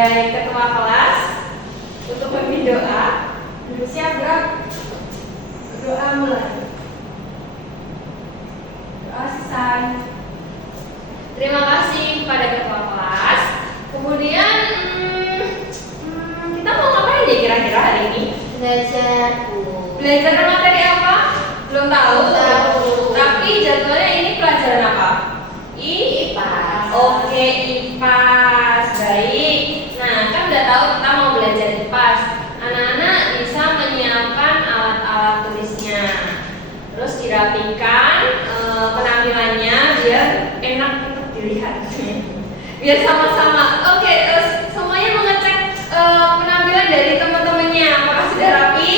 sebagai ketua kelas untuk memimpin doa. Siap, gerak. Doa mulai. Doa selesai. Terima kasih kepada ketua kelas. Kemudian kita mau ngapain ya kira-kira hari ini? Belajar, Bu. Belajar materi apa? Belum tahu. Tapi jadwalnya ini pelajaran apa? IPAS. Oke, IPAS. Baik. Nah, kan udah tahu kita mau belajar IPAS. Anak-anak bisa menyiapkan alat-alat tulisnya. Terus dirapikan penampilannya biar enak untuk dilihat. Biar sama-sama. Oke, semuanya mengecek penampilan dari teman-temannya. Apakah sudah rapi?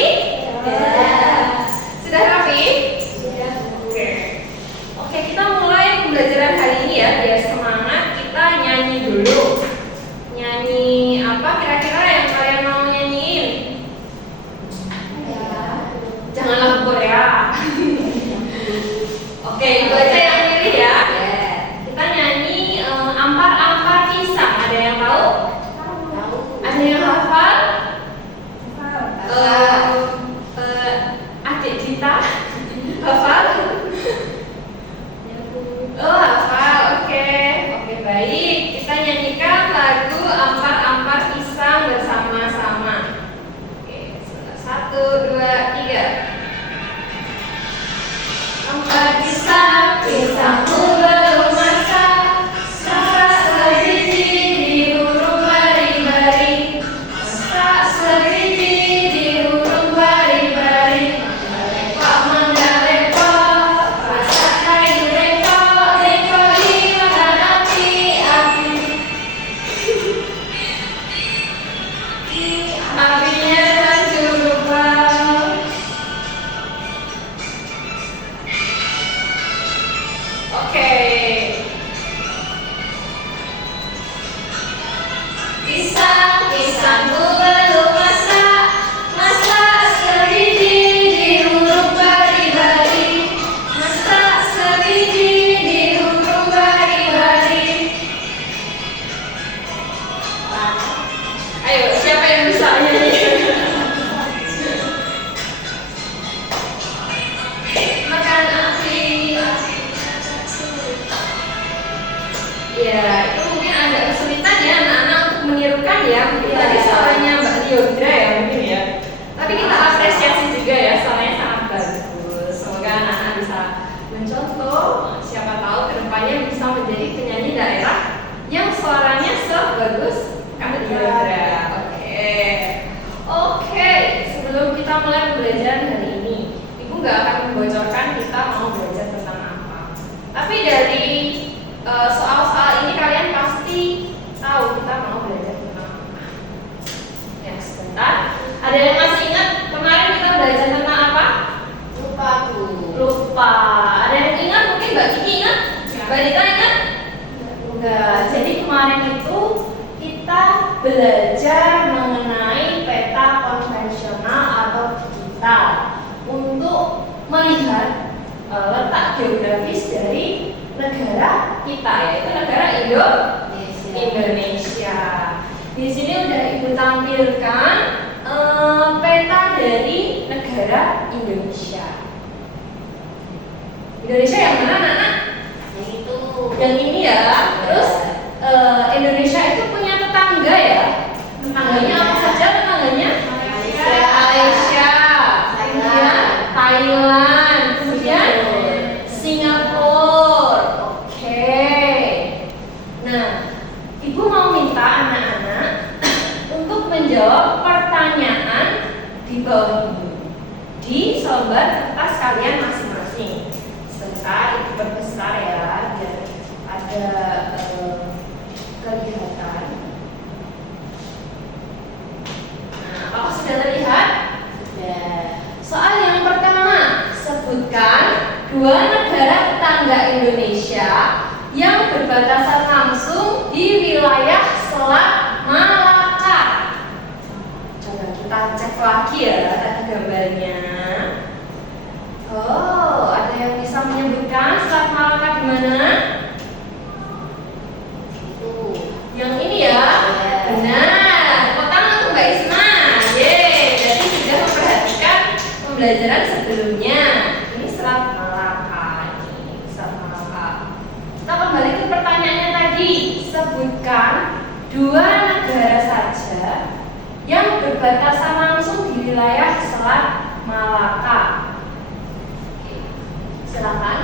Sudah rapi? Sudah, Bu. Oke, kita mulai pembelajaran hari ini ya. Biar semangat, kita nyanyi dulu. Nyanyi apa kira-kira yang kalian mau nyanyiin? Ya. Jangan lagu Korea. Oke, itu aja yang pilih ya. Kita nyanyi ampar-ampar pisang. Ada yang tahu? Tahu. Ada yang hafal? Hafal. Adik Dita hafal? Oh, hafal. Oke, baik. Kita nyanyikan lagu ampar-ampar pisang bersama-sama. Oke, sebentar. 1, 2, 3. Ampar pisang, pisangmu belum masak. Masak sebiji di hurung bari-bari. Masak sebiji di hurung bari-bari. Mengalepak, mengalepak, masak kayu rekok, rekok dimakan api-api. Apinya tak cukup bau. Oke. Pisang-pisangmu belum masak. Masak sebiji di hurung bari-bari. Masak sebiji di hurung bari-bari. Ayo, siapa yang bisa nyanyi? Makan api. Ya, itu mungkin agak kesulitan ya anak-anak untuk menirukan ya. Mungkin tadi suaranya Mbak Liodra ya mungkin ya. Tapi kita apresiasi juga ya, suaranya sangat bagus. Semoga anak-anak bisa mencontoh. Siapa tahu kedepannya bisa menjadi penyanyi daerah yang suaranya sebagus Mbak Liodra. Oke. Sebelum kita mulai pembelajaran hari ini, Ibu nggak akan membocorkan kita mau belajar tentang apa. Tapi dari soal-soal ini kalian pasti tahu kita mau belajar tentang apa. Ya, sebentar. Ada yang masih ingat kemarin kita belajar tentang apa? Lupa, Bu. Lupa. Ada yang ingat? Mungkin Mbak Kiki ingat? Mbak Dita ingat? Enggak. Jadi kemarin itu kita belajar mengenai peta konvensional atau digital untuk melihat letak geografis dari negara kita, yaitu negara Indonesia. Di sini udah Ibu tampilkan peta dari negara Indonesia. Indonesia yang mana, anak-anak? Yang itu. Yang ini ya. Terus Indonesia itu punya tetangga ya. Tetangganya apa saja tetangganya? Malaysia, kemudian Thailand, kemudian Singapura. Oke. Nah, Ibu mau minta anak-anak untuk menjawab pertanyaan di bawah ini di sobat kertas kalian masing-masing. Sebentar, Ibu perbesar ya biar ada kelihatan. Nah, apakah sudah terlihat? Sudah. Soal yang pertama, sebutkan dua negara tetangga Indonesia yang berbatasan langsung di wilayah Selat Malaka. Coba kita cek lagi ya tadi gambarnya. Oh, ada yang bisa menyebutkan Selat Malaka di mana? Itu. Yang ini ya? Benar. pembelajaran sebelumnya. Ini Selat Malaka. Ini Selat Malaka. Kita kembali ke pertanyaannya tadi. Sebutkan 2 negara saja yang berbatasan langsung di wilayah Selat Malaka. Silakan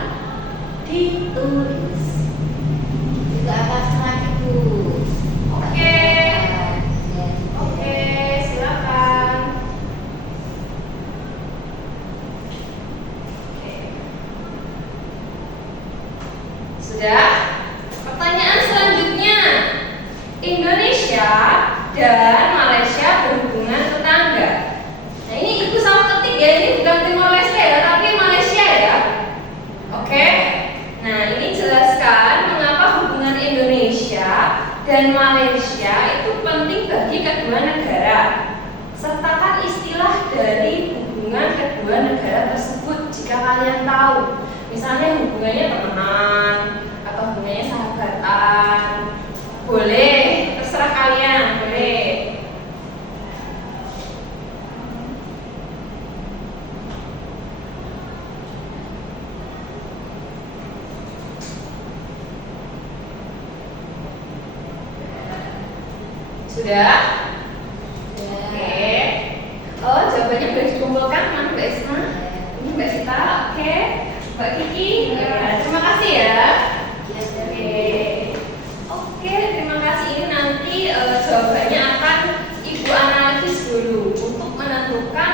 ditulis. Juga atasnya lagi Bu. Oke. Oke, silakan. Oke. Sudah? Pertanyaan selanjutnya. Indonesia dan Malaysia berhubungan tetangga. Nah, ini ibu sama ketik ya, ini bukan Timor Leste ya, tapi Malaysia ya. Oke. Nah, ini jelaskan mengapa hubungan Indonesia dan Malaysia itu penting bagi kedua negara. Sertakan istilah dari hubungan kedua negara tersebut jika kalian tahu. Misalnya hubungannya temenan atau hubungannya sahabatan. Boleh, terserah kalian, boleh. Sudah? Oke. Oh, jawabannya boleh dikumpulkan. Mana Mbak Isma? Ini Mbak Sita, oke. Mbak Kiki, ya, terima kasih ya. Oke. Oke, terima kasih. Ini nanti jawabannya akan Ibu analisis dulu untuk menentukan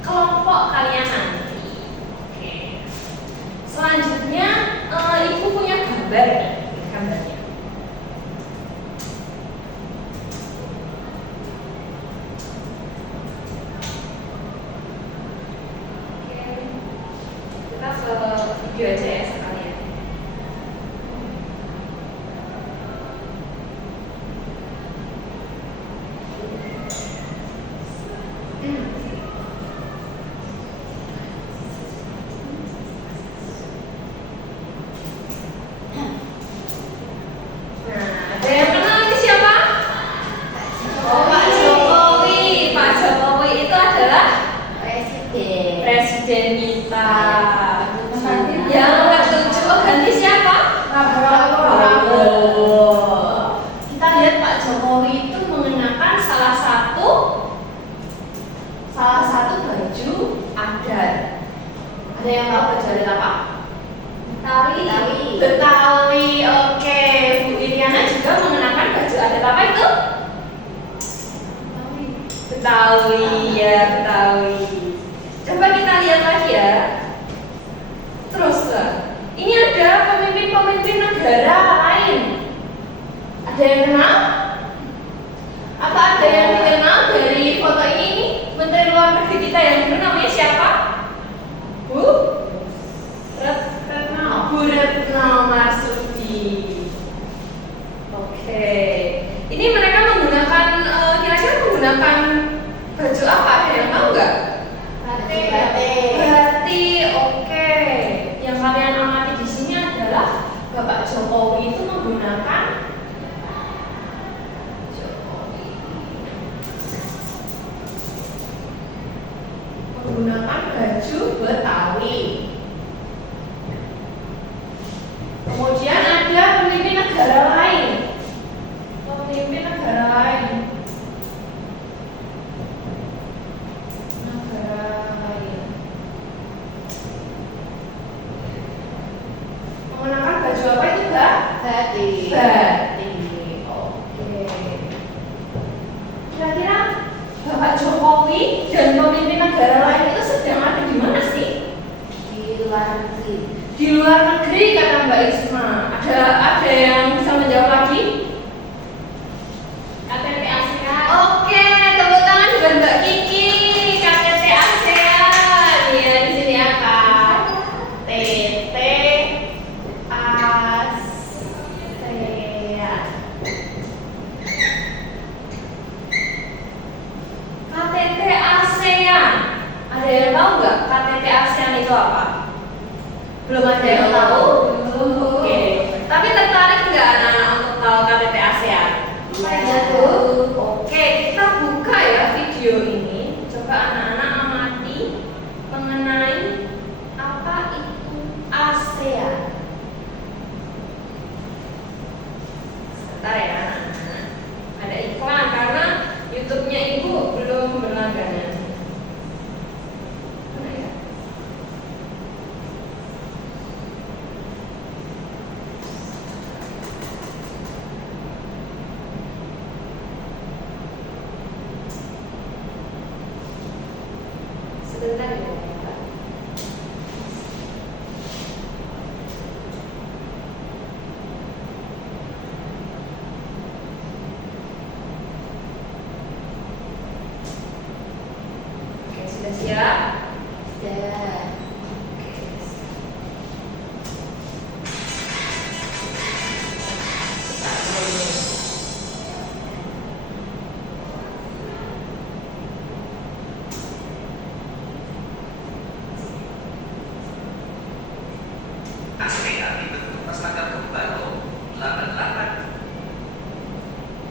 kelompok kalian nanti. Oke. Selanjutnya, Ibu punya gambar nih, gambarnya. Kita ke video aja ya sekalian. Nah, ada yang kenal ini siapa? Oh, Pak Jokowi. Pak Jokowi itu adalah Presiden. presiden kita. Yang nomor 7 ganti siapa? Prabowo. Kita lihat Pak Jokowi itu mengenakan salah satu baju adat. Ada yang tahu baju adat apa? Betawi. Betawi. Oke, Bu Iriana juga mengenakan baju adat apa itu? Betawi ya, Betawi. Coba kita lihat lagi ya. Terus ini ada pemimpin-pemimpin negara lain. Ada yang kenal? Apa ada yang dikenal dari foto ini? Menteri Luar Negeri kita yang dulu namanya siapa? Bu Retno Marsudi. Oke. Ini mereka menggunakan kira-kira menggunakan baju apa? Ada yang tahu nggak? Batik. Oke. Yang kalian amati di sini adalah Bapak Jokowi itu menggunakan baju Betawi. Kemudian ada pemimpin negara lain. Pemimpin negara lain. Mengenakan baju apa itu, Mbak? Batik. Batik. Oke. Kira-kira Bapak Jokowi dan pemimpin negara lain itu sedang ada di mana sih? Di luar negeri. Di luar negeri kata Mbak Isma. Ada yang bisa menjawab lagi? KTT ASEAN. Oke, tepuk tangan buat Mbak Kiki. KTT ASEAN. Ya, di sini ya, KTT ASEAN. KTT ASEAN. Ada yang tahu nggak KTT ASEAN itu apa? Belum ada yang tahu? Oke. Tapi tertarik nggak anak-anak untuk tahu KTT ASEAN? Iya, Bu. Oke, kita buka ya video ini. Coba anak-anak amati mengenai apa itu ASEAN. Sebentar ya, ada iklan karena YouTube-nya Ibu belum berlangganan. Mana ya? Sebentar ya, Pak. Oke, sudah siap? Dan ASEAN dibentuk pas tanggal baru 88.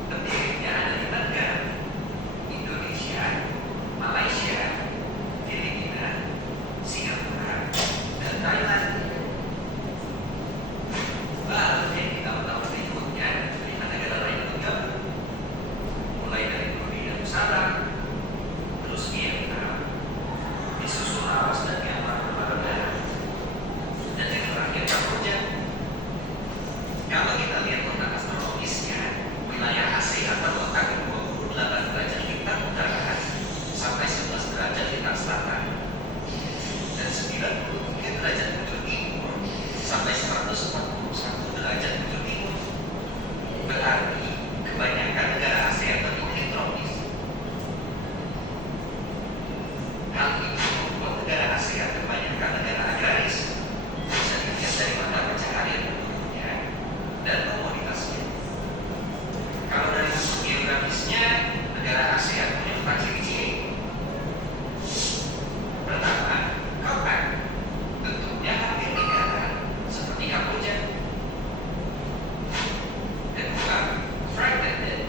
Pendirinya ada 5 negara: Indonesia, Malaysia, Filipina, Singapura, dan Thailand. Lalu di tahun-tahun berikutnya 5 negara lain bergabung, mulai dari Brunei Darussalam, terus Vietnam, disusul Laos dan Myanmar berbarengan, dan yang terakhir Kamboja. Kalau kita lihat letak astrologisnya, wilayah ASEAN terletak di 28 derajat lintang utara sampai 11 derajat lintang selatan, dan 93 derajat bujur timur sampai 141 derajat bujur timur. Berarti kebanyakan negara ASEAN beriklim tropis. Hal itu membuat negara ASEAN kebanyakan negara agraris. Bisa dilihat dari mata pencaharian penduduknya dan komoditasnya. Kalau dari segi geografisnya, negara ASEAN punya 4 ciri-ciri. Pertama, compact. Bentuknya hampir lingkaran, seperti Kamboja. Kedua, fragmented.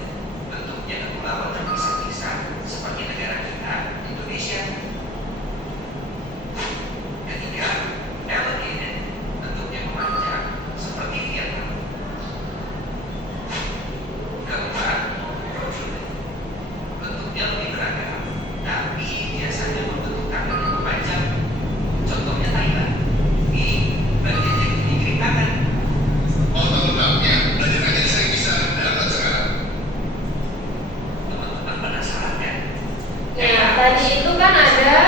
Bentuknya kepulauan terpisah-pisah, seperti negara kita, Indonesia. Ketiga, elongated. Bentuknya memanjang, seperti Vietnam. Keempat, protrude. Bentuknya lebih beragam, tapi biasanya membentuk tangan yang memanjang. Contohnya Thailand. Ini bagian yang kiri tangan. Otot-ototnya belajar aja saya bisa dapat sekarang. Teman-teman penasaran kan? Ya, tadi itu kan ada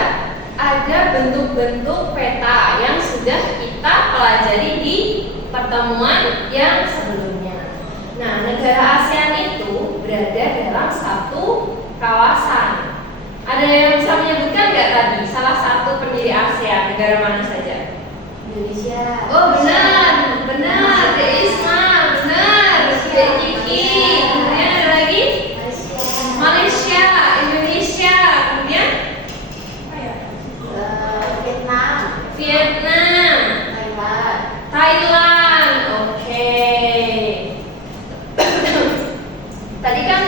bentuk-bentuk peta yang sudah kita pelajari di pertemuan yang sebelumnya. Nah, negara ASEAN itu berada dalam satu kawasan. Ada yang bisa menyebutkan nggak tadi salah satu pendiri ASEAN, negara mana saja? Indonesia. Oh, benar, benar, Dek Isma, benar, Dek Kiki. Kemudian ada lagi Malaysia, Indonesia, kemudian apa ya? Vietnam. Vietnam, Thailand. Thailand. Oke. Tadi kan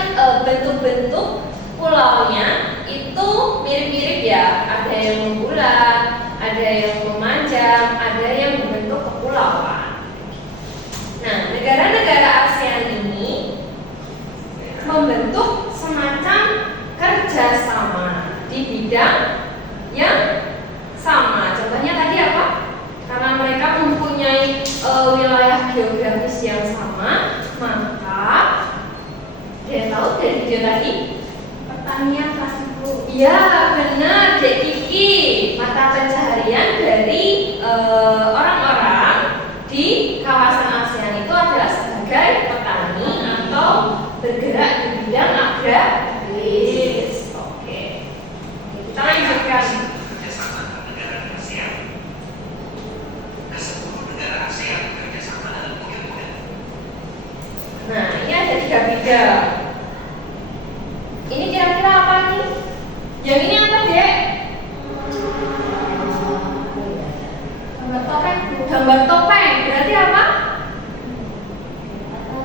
bentuk-bentuk pulaunya itu mirip-mirip ya. Ada yang membulat, ada yang memanjang, ada yang membentuk kepulauan. Nah, negara-negara ASEAN ini membentuk semacam kerjasama di bidang yang sama. Contohnya tadi apa? Karena mereka mempunyai wilayah geografis yang sama, maka dia tahu dari video tadi Pertanian kelas 10. iya benar, Dek Kiki. Mata pencaharian dari orang-orang di kawasan ASEAN itu adalah sebagai petani atau bergerak di bidang agraris. Oke, kita lanjutkan. Kerjasama antar negara ASEAN. Ke-10 negara ASEAN kerjasama dalam bidang-bidang. Nah, ini ada 3 bidang. Ini kira-kira apa nih? Yang ini apa, Dek? Gambar topeng. Gambar topeng. Berarti apa?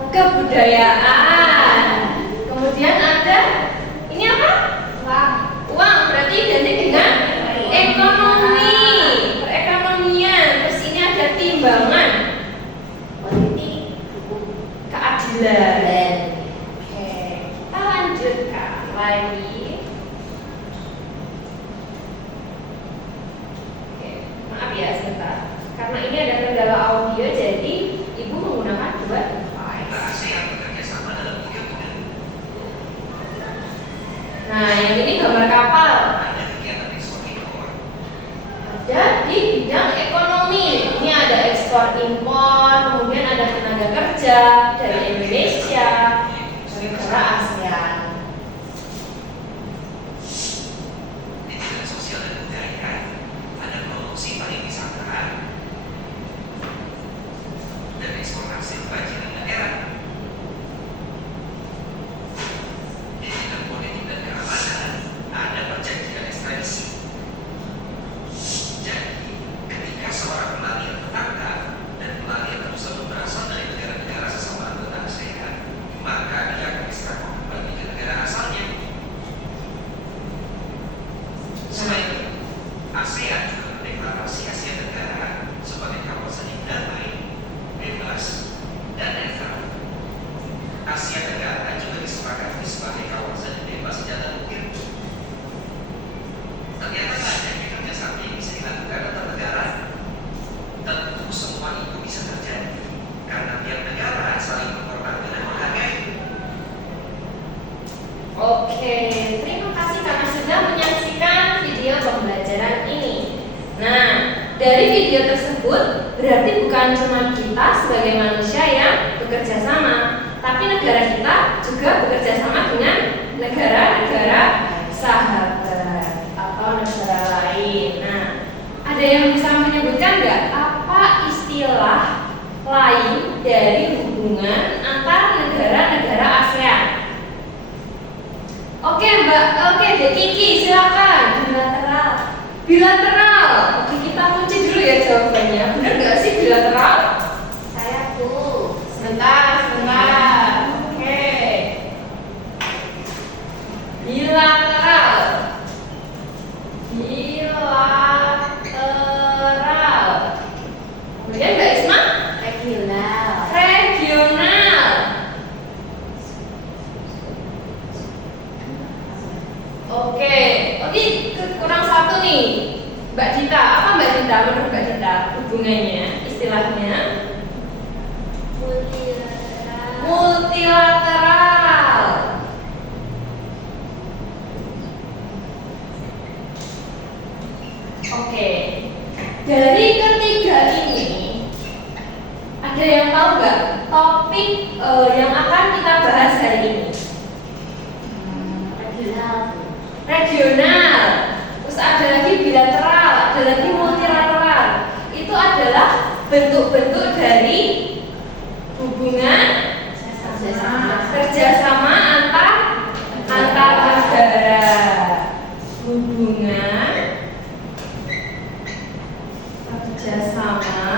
Kebudayaan. Kemudian ada ini apa? Uang. Uang. Berarti identik dengan ekonomi. Karena ini ada kendala audio, jadi Ibu menggunakan dua device. Negara ASEAN bekerja sama dalam 3 bidang. Nah, yang ini gambar kapal. Ada kegiatan ekspor impor, Ada di bidang ekonomi. Ini ada ekspor impor, kemudian ada tenaga kerja dari Indonesia, negara ASEAN. di bidang sosial dan budaya, ada promosi pariwisata dan ekspor hasil kerajinan daerah. Di bidang politik dan keamanan, ada perjanjian ekstradisi. Jadi, ketika seorang pelarian tertangkap dan pelarian tersebut berasal dari negara-negara sesama anggota ASEAN, maka dia akan diserahkan kembali ke negara asalnya. Selain itu, ASEAN juga mendeklarasi Asia Tenggara sebagai kawasan yang damai, bebas, dan netral. Asia Tenggara juga disepakati sebagai kawasan yang bebas jalan ukir. Ternyata banyaknya kerjasama yang bisa dilakukan antar negara. Tentu semua itu bisa terjadi karena tiap negara saling menghormati dan menghargai. Oke, terima kasih karena sudah menyaksikan video pembelajaran ini. Nah, dari video tersebut berarti bukan cuma kita sebagai manusia yang bekerja sama, tapi negara kita juga bekerja sama dengan negara-negara sahabat atau negara lain. Nah, ada yang bisa menyebutkan nggak apa istilah lain dari hubungan antar negara-negara ASEAN? Oke Mbak, oke Dek Kiki silakan. Bilateral. Bilateral. Oke, kita kunci dulu ya jawabannya. Benar nggak sih bilateral? Saya Bu. Sebentar. Oke. Bilateral. Kemudian Mbak Isma? Regional. Regional. Oke, kurang satu nih. Mbak Dita, apa Mbak Dita menurut Mbak Dita hubungannya, istilahnya? Multilateral. Multilateral. Oke, dari ketiga ini ada yang tahu nggak topik yang akan kita bahas hari ini? Regional. Regional, terus ada lagi bilateral, ada lagi multilateral. Itu adalah bentuk-bentuk dari hubungan kerjasama antar negara. Hubungan kerjasama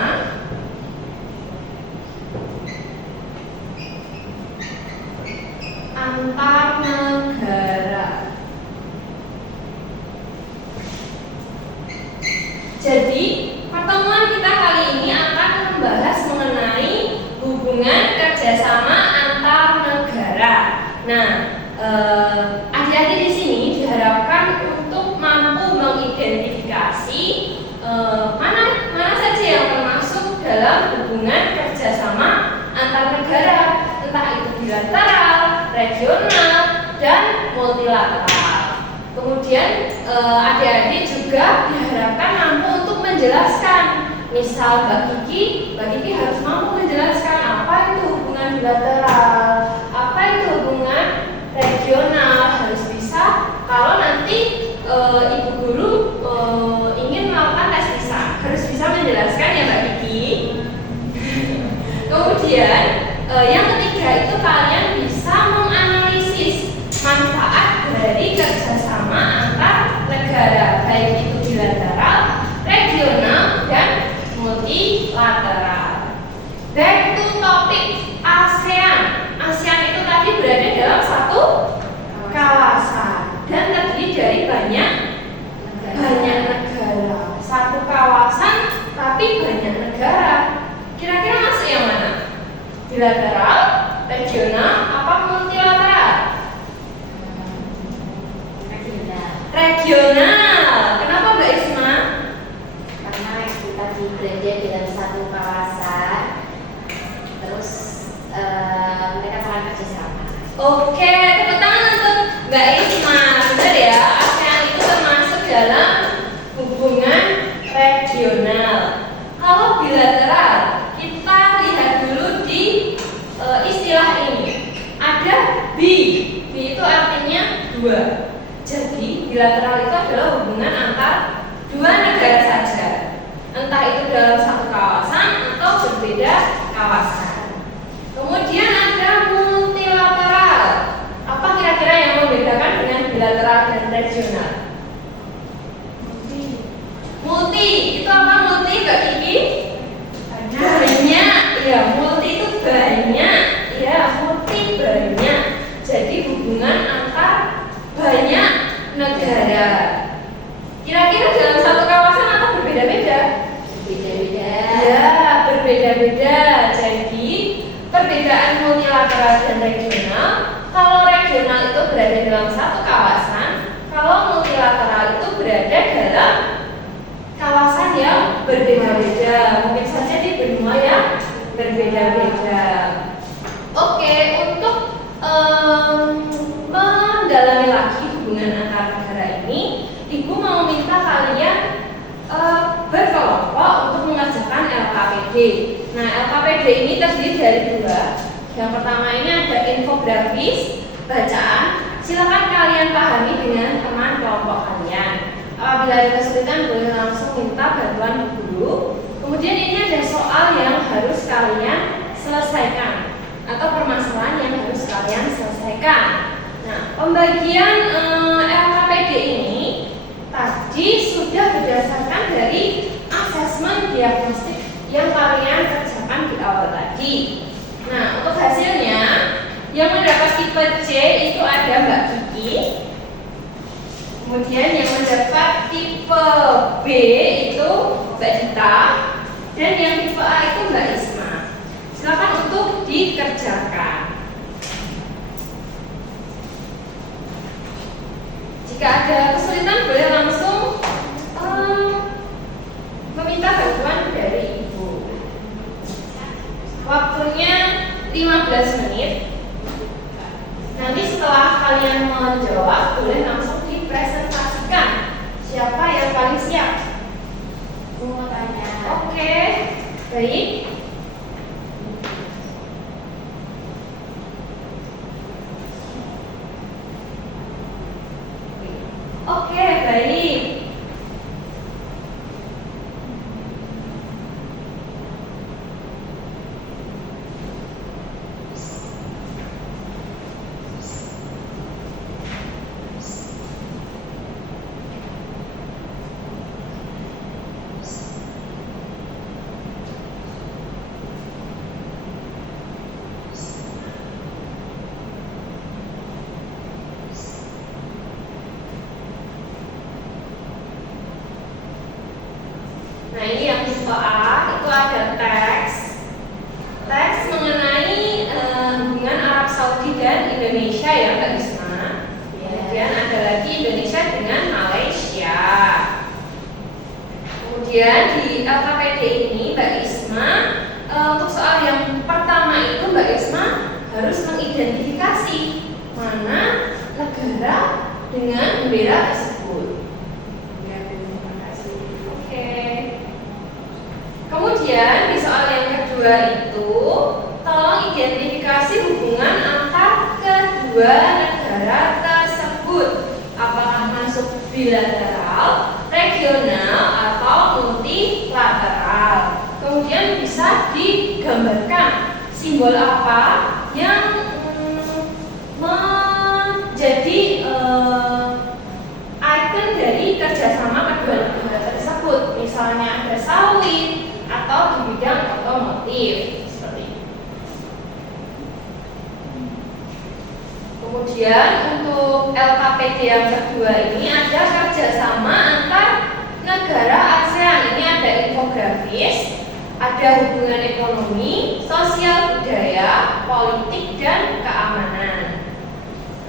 antar negara. Jadi, pertemuan kita kali ini akan membahas mengenai hubungan kerjasama antar negara. Nah, adik-adik di sini diharapkan untuk mampu mengidentifikasi mana saja yang termasuk dalam hubungan kerjasama antar negara, entah itu bilateral, regional, dan multilateral. Kemudian adik-adik juga diharapkan mampu untuk menjelaskan. Misal Mbak Kiki harus mampu menjelaskan apa itu hubungan bilateral, apa itu hubungan regional, harus bisa. Kalau nanti Ibu Guru ingin melakukan tes lisan, harus bisa menjelaskan ya Mbak Kiki. Kemudian yang ketiga itu kalian bisa menganalisis manfaat dari kerjasama antar negara, baik itu bilateral, regional, dan multilateral. Back to topic ASEAN. ASEAN itu tadi berada dalam satu kawasan dan terdiri dari banyak negara. Satu kawasan tapi banyak negara. Kira-kira masuk yang mana? Bilateral, regional, apa multilateral? Regional. Regional. Kenapa Mbak Isma? Karena kita lagi berada dalam satu kawasan, terus mereka akan kerjasama. Oke, tepuk tangan untuk Mbak Isma. Benar ya, ASEAN itu termasuk dalam hubungan regional. Kalau bilateral, kita lihat dulu di istilah ini. Ada B itu artinya dua. Jadi bilateral itu adalah hubungan antar dua negara saja, entah itu dalam satu kawasan atau berbeda kawasan. Kemudian ada multilateral. Apa kira-kira yang membedakan dengan bilateral dan regional? Multi itu apa? Multi Mbak Kiki? Banyak. Ya, multi itu banyak. Ya, multi banyak. Jadi hubungan antar banyak negara. Kira-kira dalam satu kawasan atau berbeda-beda? Berbeda-beda. Ya, berbeda-beda. Jadi perbedaan multilateral dan regional. Kalau regional itu berada dalam satu kawasan, kalau multilateral itu berada dalam kawasan yang berbeda-beda. Mungkin saja di benua yang berbeda-beda. Oke, untuk mendalami lagi hubungan antar negara ini, Ibu mau minta kalian berkelompok untuk mengerjakan LKPD. Nah, LKPD ini terdiri dari dua. Yang pertama ini ada infografis, bacaan. Silakan kalian pahami dengan teman kelompok kalian. Apabila ada kesulitan boleh langsung minta bantuan guru. Kemudian ini ada soal yang harus kalian selesaikan atau permasalahan yang harus kalian selesaikan. Nah, pembagian LKPD ini tadi sudah berdasarkan dari asesmen diagnostik yang kalian kerjakan di awal tadi. Nah, untuk hasilnya yang mendapat tipe C itu ada Mbak Kiki. Kemudian yang mendapat tipe B itu Mbak Dita. Dan yang tipe A itu Mbak Isma. Silakan untuk dikerjakan. Jika ada kesulitan boleh langsung meminta bantuan dari Ibu. Waktunya 15 menit. Nanti setelah kalian menjawab boleh langsung dipresentasikan. Siapa yang paling siap? Mau tanya. Oke, baik. Oke, baik. Nah, ini yang tipe A itu ada teks mengenai hubungan Arab Saudi dan Indonesia ya Mbak Isma. Kemudian ada lagi Indonesia dengan Malaysia. Kemudian di LKPD ini Mbak Isma untuk soal yang pertama itu Mbak Isma harus mengidentifikasi mana negara dengan bendera tersebut. Kemudian di soal yang kedua itu tolong identifikasi hubungan antar kedua negara tersebut. Apakah masuk bilateral, regional, atau multilateral. Kemudian bisa digambarkan simbol apa yang menjadi ikon dari kerjasama kedua negara tersebut. Misalnya ada sawit atau di bidang otomotif seperti itu. Kemudian untuk LKPD yang kedua ini ada kerjasama antar negara ASEAN. Ini ada infografis, ada hubungan ekonomi, sosial budaya, politik, dan keamanan.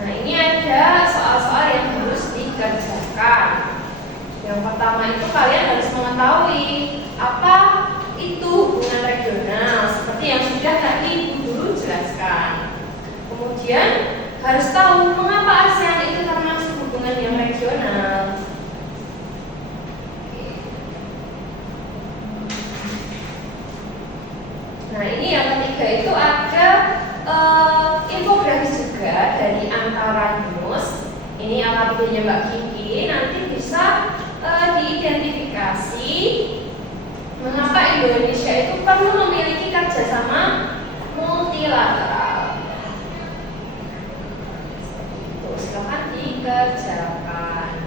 Nah, ini ada soal-soal yang harus dikerjakan. Yang pertama itu kalian harus mengetahui apa Nah, ini yang ketiga itu ada infografis juga dari Antara News. Ini alhamdulillah Mbak Kiki, nanti bisa diidentifikasi mengapa Indonesia itu perlu memiliki kerjasama multilateral. Tuh, silakan dikerjakan.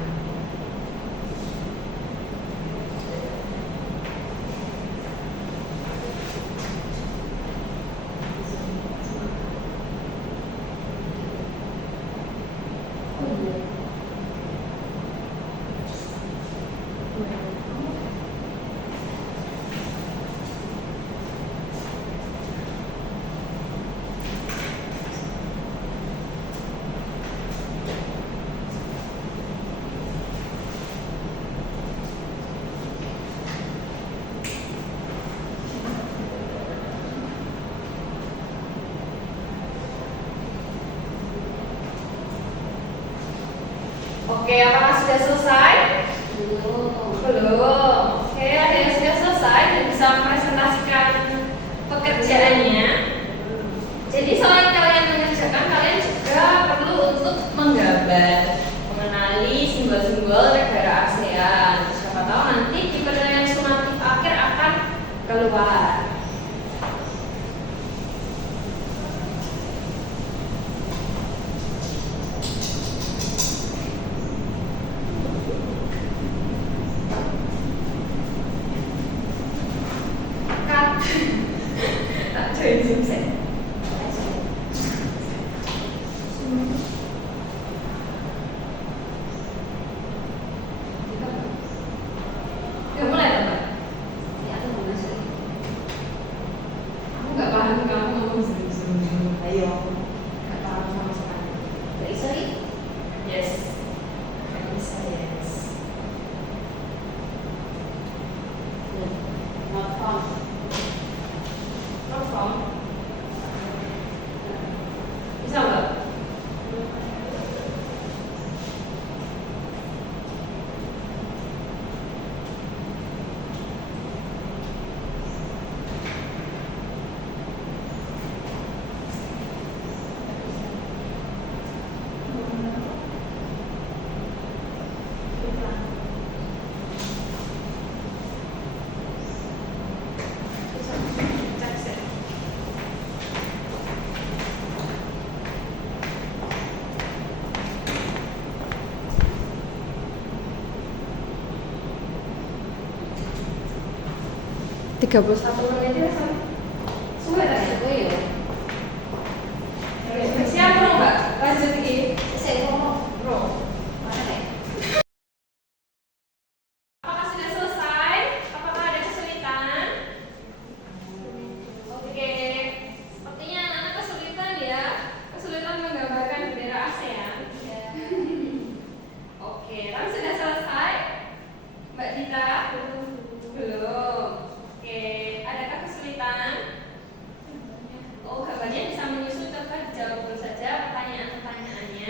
Oke, apakah sudah selesai? Belum. Oke, ada yang sudah selesai dan bisa mempresentasikan pekerjaannya. Jadi selain kalian mengerjakan, kalian juga perlu untuk menggambar, mengenali simbol-simbol negara ASEAN. Siapa tahu nanti di penilaian sumatif akhir akan keluar. Tak join Zoom saya. Udah mulai Mbak? Ya, aku mau masuk. Aku nggak paham kamu ngomong Zoom. Ayo. Nggak paham sama sekali. Nggak bisa ya? Yes. Nggak bisa yes. Not on. Perform. Bisa Mbak? Cek sih. Tiga puluh satu menit ya sampai. Sudah tadi. Aku ya. Siap belum Mbak? Lanjut lagi. Saya ngomong. Bro. Mana nih? Apakah sudah selesai? Apakah ada kesulitan? Oke, sepertinya anak-anak kesulitan ya. Kesulitan menggambarkan bendera ASEAN. Oke, tapi sudah selesai? Mbak Dita? Belum. Oke, adakah kesulitan? Oh, gambarnya bisa menyusun, coba dijawab dulu saja pertanyaan-pertanyaannya.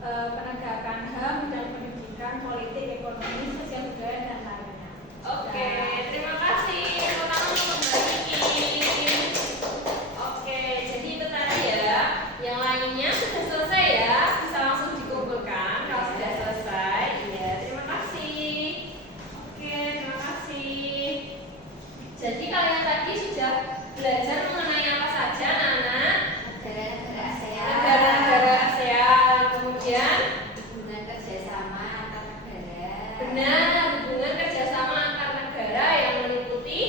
penegakan HAM dan pendidikan, politik, ekonomi, sosial budaya dan lainnya. Oke, terima kasih. Tepuk tangan untuk Mbak Niki. Oke, jadi itu tadi ya. Yang lainnya sudah selesai ya. Bisa langsung dikumpulkan kalau sudah selesai. Iya, terima kasih. Oke, terima kasih. Jadi kalian tadi sudah belajar mengenai apa saja, anak-anak? Negara-negara ASEAN, Negara-negara ASEAN. Kemudian hubungan kerjasama antar negara. benar, hubungan kerjasama antar negara yang meliputi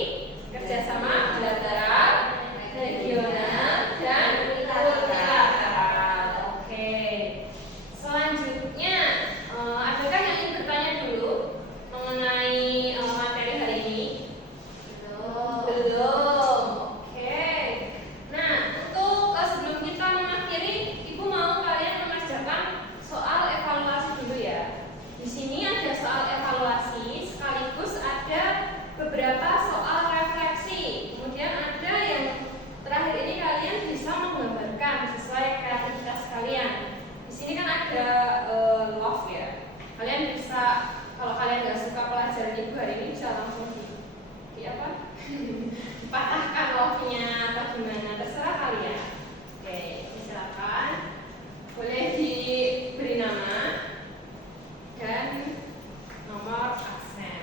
kerjasama bilateral, regional, dan multilateral. Oke. Selanjutnya, adakah yang ingin bertanya dulu mengenai materi hari ini? Belum. Oke. Nah, untuk sebelum kita mengakhiri, Ibu mau kalian mengerjakan soal evaluasi dulu ya. Di sini ada soal evaluasi, sekaligus ada beberapa soal refleksi. Kemudian ada yang terakhir ini kalian bisa menggambarkan sesuai kreativitas kalian. Di sini kan ada love ya. Kalian bisa, kalau kalian nggak suka pelajaran Ibu hari ini, bisa langsung di apa? Patahkan love-nya atau gimana, terserah kalian. Oke, silakan. Boleh diberi nama dan nomor absen.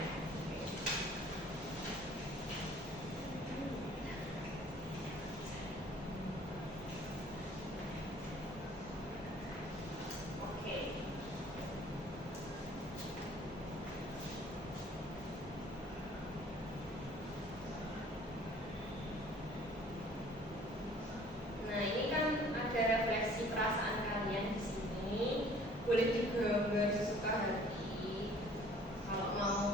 Oke. Nah, ini kan ada refleksi perasaan kalian di sini. Boleh digambar sesuka hati. Kalau mau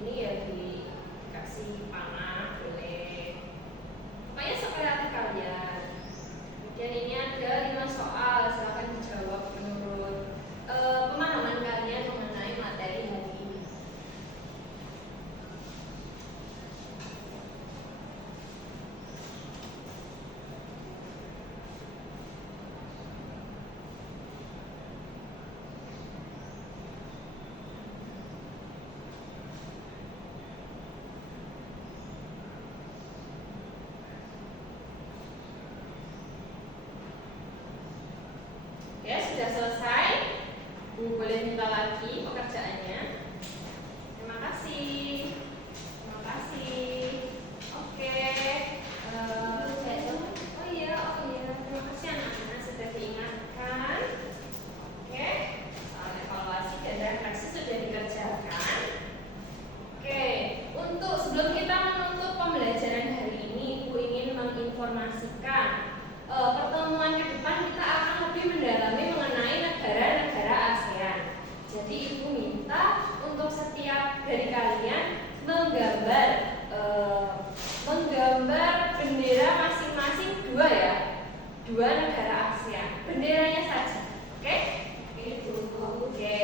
ini ya dikasih panah boleh. Pokoknya sekreatif kalian. Kemudian ini ada 5 soal, silakan dijawab menurut pemahaman kalian mengenai materi hari ini. Ya, sudah selesai. Bu boleh minta lagi pekerjaannya. Terima kasih. Terima kasih. Oke. Oh iya. Terima kasih anak-anak sudah diingatkan. Oke. Soal evaluasi dan refleksi sudah dikerjakan. Oke. Untuk sebelum kita menutup pembelajaran hari ini, Ibu ingin menginformasikan pertemuan ke depan kita akan lebih mendalami mengenai negara-negara ASEAN. Jadi Ibu minta untuk setiap dari kalian menggambar bendera masing-masing 2 ya, 2 negara ASEAN. Benderanya saja, oke? Oke.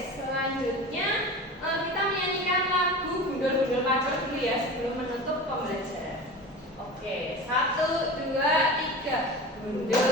Selanjutnya kita menyanyikan lagu Gundul-Gundul Pacul dulu ya sebelum menutup pembelajaran. Oke, 1, 2, 3. Gundul